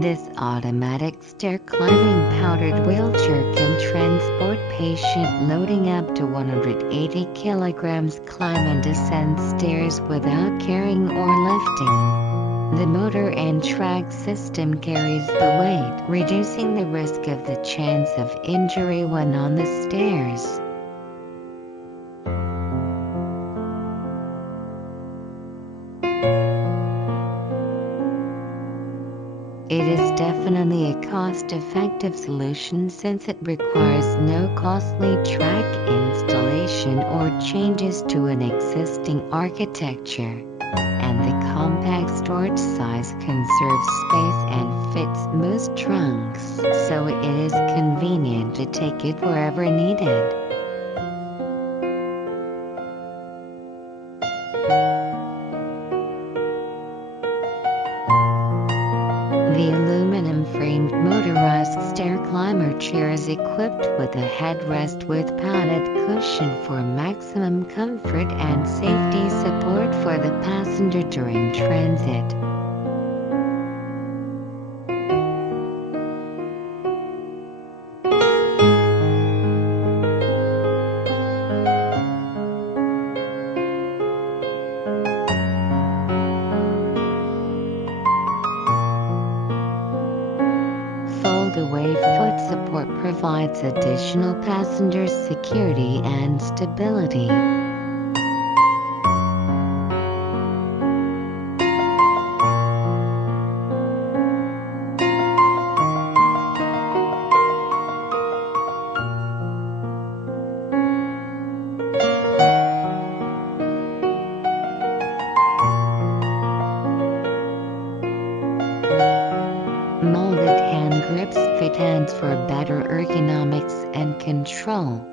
This automatic stair climbing powdered wheelchair can transport patient loading up to 180 kilograms, climb and descend stairs without carrying or lifting. The motor and track system carries the weight, reducing the risk of the chance of injury when on the stairs. It is definitely a cost-effective solution since it requires no costly track installation or changes to an existing architecture. And the compact storage size conserves space and fits most trunks, so it is convenient to take it wherever needed. The aluminum-framed motorized stair climber chair is equipped with a headrest with padded cushion for maximum comfort and safety support for the passenger during transit. Fold-away foot support provides additional passenger security and stability. Molded hand grips fit hands for better ergonomics and control.